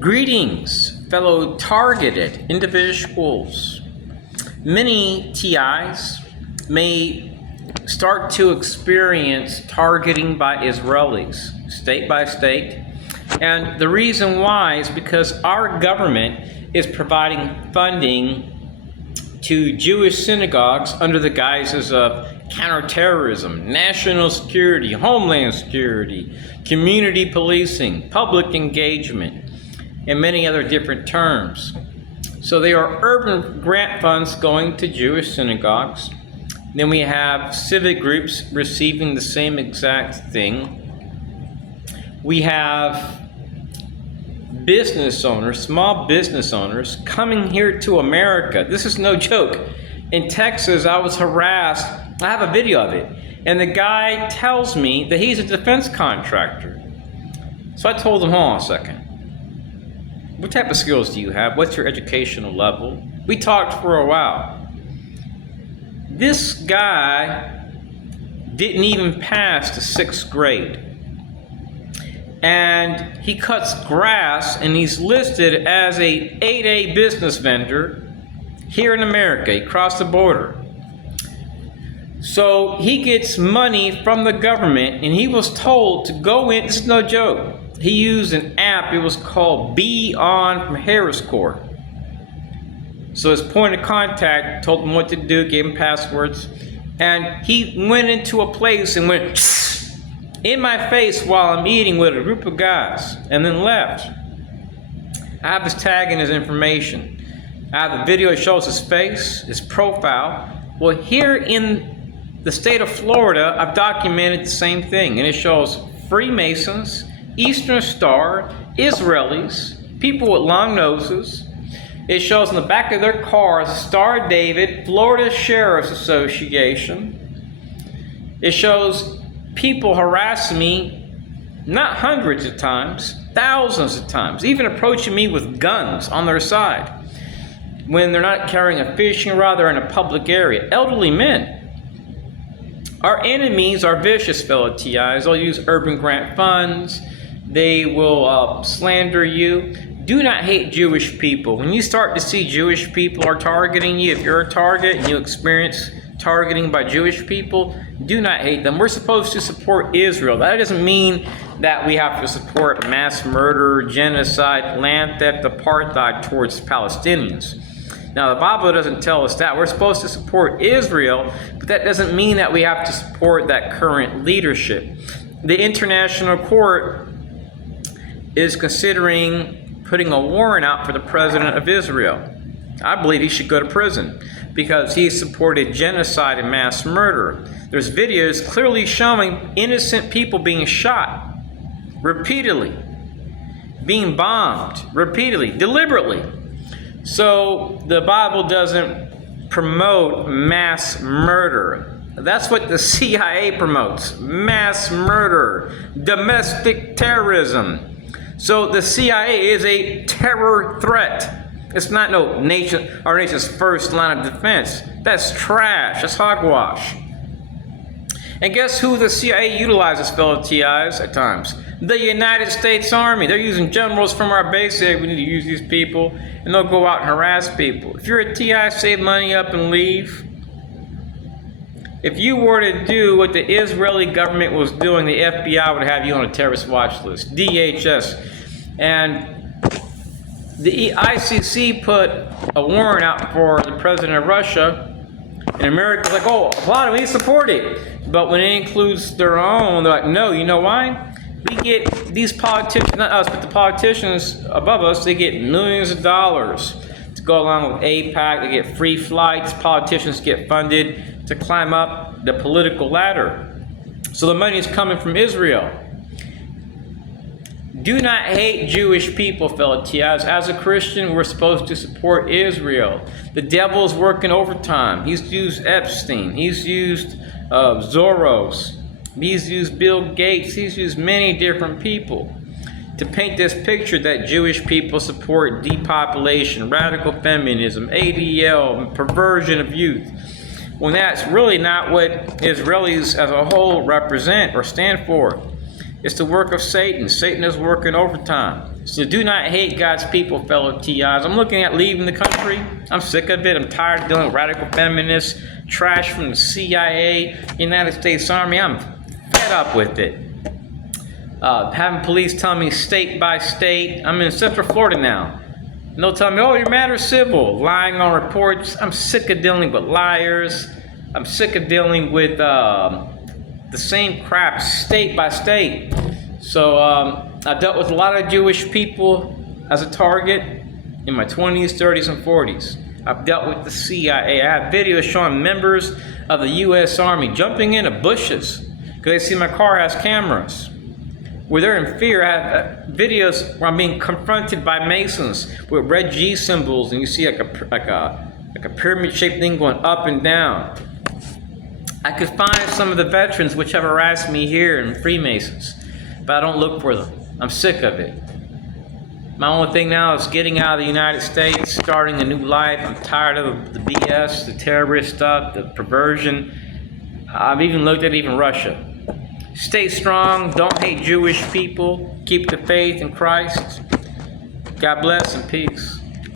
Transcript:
Greetings, fellow targeted individuals. Many TIs may start to experience targeting by Israelis, state by state. And the reason why is because our government is providing funding to Jewish synagogues under the guises of counterterrorism, national security, homeland security, community policing, public engagement, and many other different terms. So they are urban grant funds going to Jewish synagogues. Then we have civic groups receiving the same exact thing. We have business owners, small business owners, coming here to America. This is no joke. In Texas, I was harassed. I have a video of it. And the guy tells me that he's a defense contractor. So I told him, hold on a second. What type of skills do you have? What's your educational level? We talked for a while. This guy didn't even pass the 6th grade. And he cuts grass, and he's listed as a 8A business vendor here in America. He crossed the border. So he gets money from the government, and he was told to go in. This is no joke. He used an app. It was called Be On from Harris Court. So his point of contact told him what to do, gave him passwords, and he went into a place and went in my face while I'm eating with a group of guys, and then left. I have his tag and his information. I have the video that shows his face, his profile. Well, here in the state of Florida, I've documented the same thing, and it shows Freemasons, Eastern Star, Israelis, people with long noses. It shows in the back of their cars, Star David, Florida Sheriff's Association. It shows people harassing me, not hundreds of times, thousands of times, even approaching me with guns on their side when they're not carrying a fishing rod, they're in a public area. Elderly men. Our enemies are vicious, fellow TIs. They'll use urban grant funds. They will slander you. Do not hate Jewish people. When you start to see Jewish people are targeting you, if you're a target and you experience targeting by Jewish people, do not hate them. We're supposed to support Israel. That doesn't mean that we have to support mass murder, genocide, land theft, apartheid towards Palestinians. Now, the Bible doesn't tell us that. We're supposed to support Israel, but that doesn't mean that we have to support that current leadership. The International Court is considering putting a warrant out for the president of Israel. I believe he should go to prison because he supported genocide and mass murder. There's videos clearly showing innocent people being shot repeatedly, being bombed repeatedly, deliberately. So the Bible doesn't promote mass murder. That's what the CIA promotes, mass murder, domestic terrorism. So the CIA is a terror threat. It's not our nation's first line of defense. That's trash. That's hogwash. And guess who the CIA utilizes, fellow TIs, at times? The United States Army. They're using generals from our base. Say, we need to use these people, and they'll go out and harass people. If you're a TI, save money up and leave. If you were to do what the Israeli government was doing, the FBI would have you on a terrorist watch list, DHS. And the ICC put a warrant out for the president of Russia, and America's like, oh, applaud him, we support it. But when it includes their own, they're like, no, you know why? We get these politicians, not us, but the politicians above us, they get millions of dollars to go along with AIPAC. They get free flights. Politicians get funded to climb up the political ladder. So the money is coming from Israel. Do not hate Jewish people, fellow TIs. As a Christian, we're supposed to support Israel. The devil is working overtime. He's used Epstein. He's used Soros. He's used Bill Gates. He's used many different people to paint this picture that Jewish people support depopulation, radical feminism, ADL, perversion of youth. When that's really not what Israelis as a whole represent or stand for. It's the work of Satan. Satan is working overtime. So do not hate God's people, fellow TIs. I'm looking at leaving the country. I'm sick of it. I'm tired of dealing with radical feminists, trash from the CIA, United States Army. I'm fed up with it. Having police tell me state by state. I'm in Central Florida now. And they'll tell me, oh, your matter is civil. Lying on reports. I'm sick of dealing with liars. I'm sick of dealing with the same crap state by state. So I dealt with a lot of Jewish people as a target in my 20s, 30s, and 40s. I've dealt with the CIA. I have videos showing members of the U.S. Army jumping into bushes because they see my car has cameras. Where they're in fear. I have videos where I'm being confronted by Masons with red G symbols, and you see like a pyramid-shaped thing going up and down. I could find some of the veterans which have harassed me here in Freemasons, but I don't look for them. I'm sick of it. My only thing now is getting out of the United States, starting a new life. I'm tired of the BS, the terrorist stuff, the perversion. I've even looked at Russia. Stay strong. Don't hate Jewish people. Keep the faith in Christ. God bless and peace.